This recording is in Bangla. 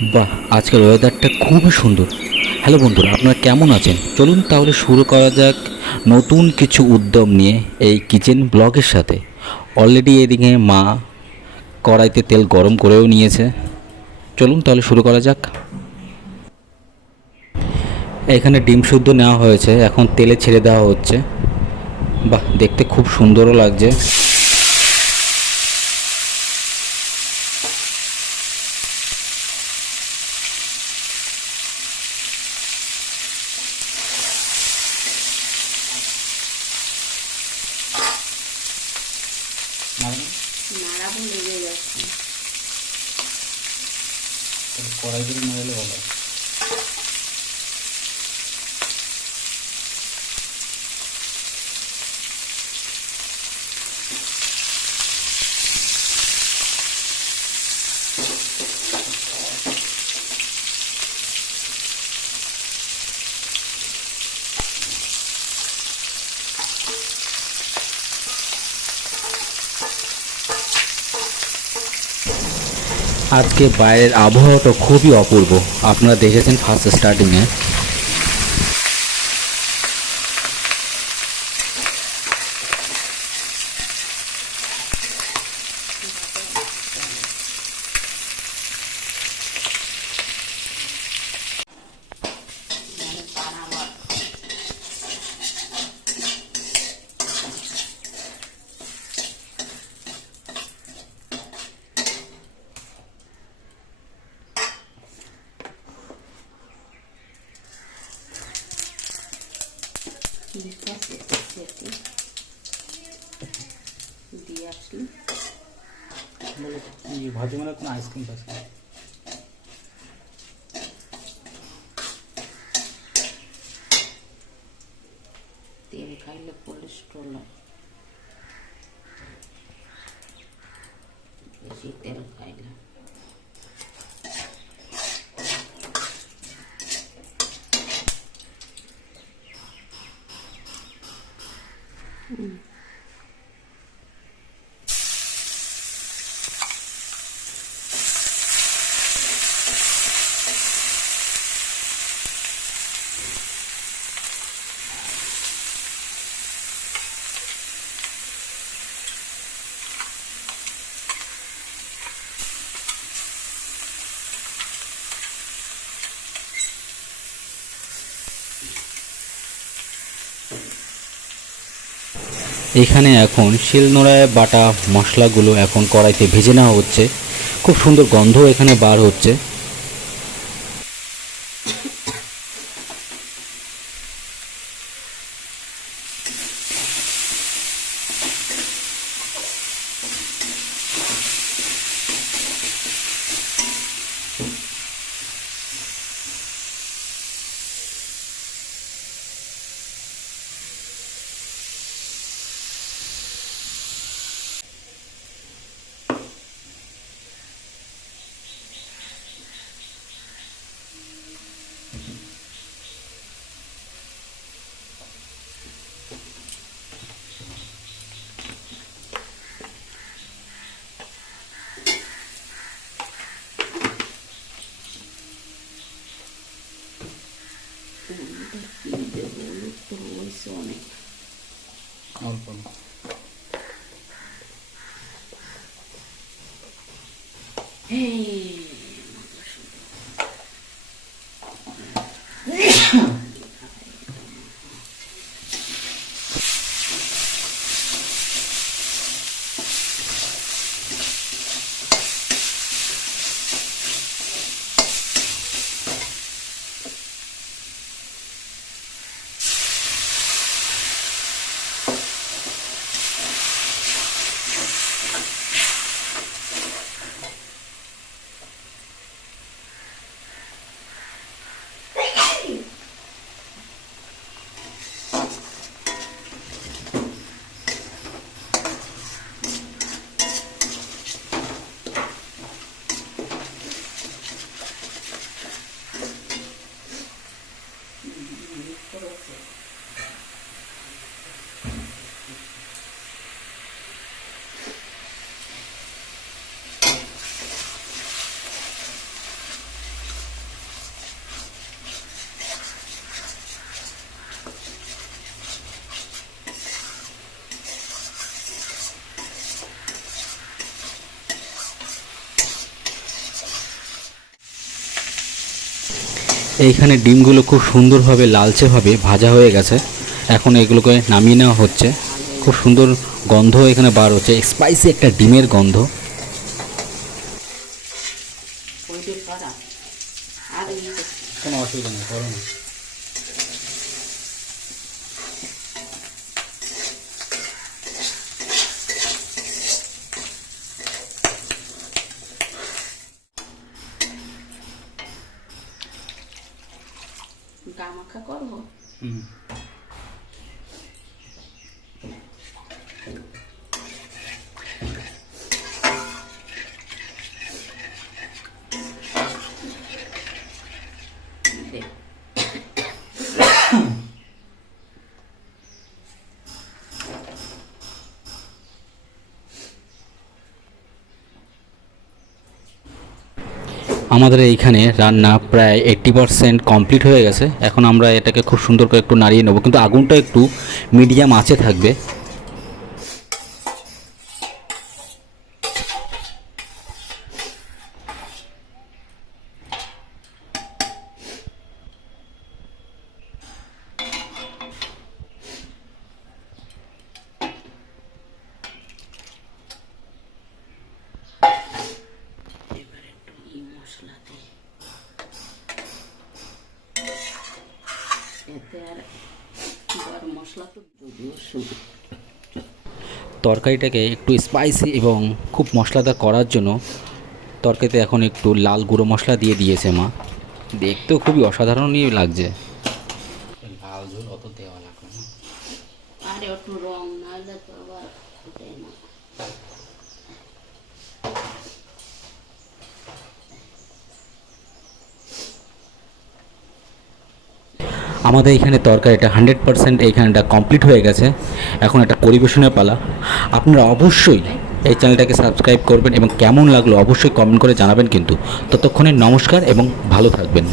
বাহ, আজকের ওয়েদারটা খুবই সুন্দর। হ্যালো বন্ধুরা, আপনারা কেমন আছেন? চলুন তাহলে শুরু করা যাক নতুন কিছু উদ্যম নিয়ে এই কিচেন ব্লগের সাথে। অলরেডি এদিকে মা কড়াইতে তেল গরম করেও নিয়েছে। চলুন তাহলে শুরু করা যাক। এখানে ডিম শুদ্ধ নেওয়া হয়েছে, এখন তেলে ছেড়ে দেওয়া হচ্ছে। বাহ, দেখতে খুব সুন্দরও লাগছে। নাড়াবো, লেগে যাচ্ছে। কড়াই দিয়ে নাড়লে ভালো। আজকে বাইরের আবহাওয়াটা খুবই অপূর্ব। আপনারা দেখেছেন ফার্স্ট স্টার্টিংয়ে। দিয়ে আসলি ভাজি মানে কোনো আইসক্রিম পাচ্ছে। তেল খাইলে কোলেস্ট্রল হয়, বেশি তেল খাইলে। এখানে এখন শিলনোড়ায় বাটা মশলাগুলো এখন কড়াইতে ভেজে নেওয়া হচ্ছে। খুব সুন্দর গন্ধ এখানে বার হচ্ছে। অনেক অল্প এইখানে ডিমগুলো খুব সুন্দরভাবে লালচেভাবে ভাজা হয়ে গেছে। এখন এগুলোকে নামিয়ে নেওয়া হচ্ছে। খুব সুন্দর গন্ধ এখানে বার হচ্ছে, স্পাইসি একটা ডিমের গন্ধ। ওইটা করা আর কোনো অসুবিধা নেই, করো না। গামাখা করবো। দেখ, আমাদের এইখানে রান্না প্রায় 80% কমপ্লিট হয়ে গেছে। এখন আমরা এটাকে খুব সুন্দর করে একটু নাড়িয়ে নেবো, কিন্তু আগুনটা একটু মিডিয়াম আঁচে থাকবে। এবার একটু মশলা দিই, এতে আর গরম মশলা তো যদিও শুধু তরকারিটাকে একটু স্পাইসি এবং খুব মশলাদার করার জন্য তরকারিতে এখন একটু লাল গুঁড়ো মশলা দিয়ে দিয়েছে মা। দেখতেও খুবই অসাধারণই লাগছে। লাল ঝোল অত দেওয়া লাগবে না। আর একটু রং না হলে তো আবার ফুটে না। আমাদের এখানে তরকারিটা 100% এইখানটা কমপ্লিট হয়ে গেছে। এখন একটা পরিবেশনের পালা। আপনারা অবশ্যই এই চ্যানেলটাকে সাবস্ক্রাইব করবেন এবং কেমন লাগলো অবশ্যই কমেন্ট করে জানাবেন কিন্তু। ততক্ষণে নমস্কার এবং ভালো থাকবেন।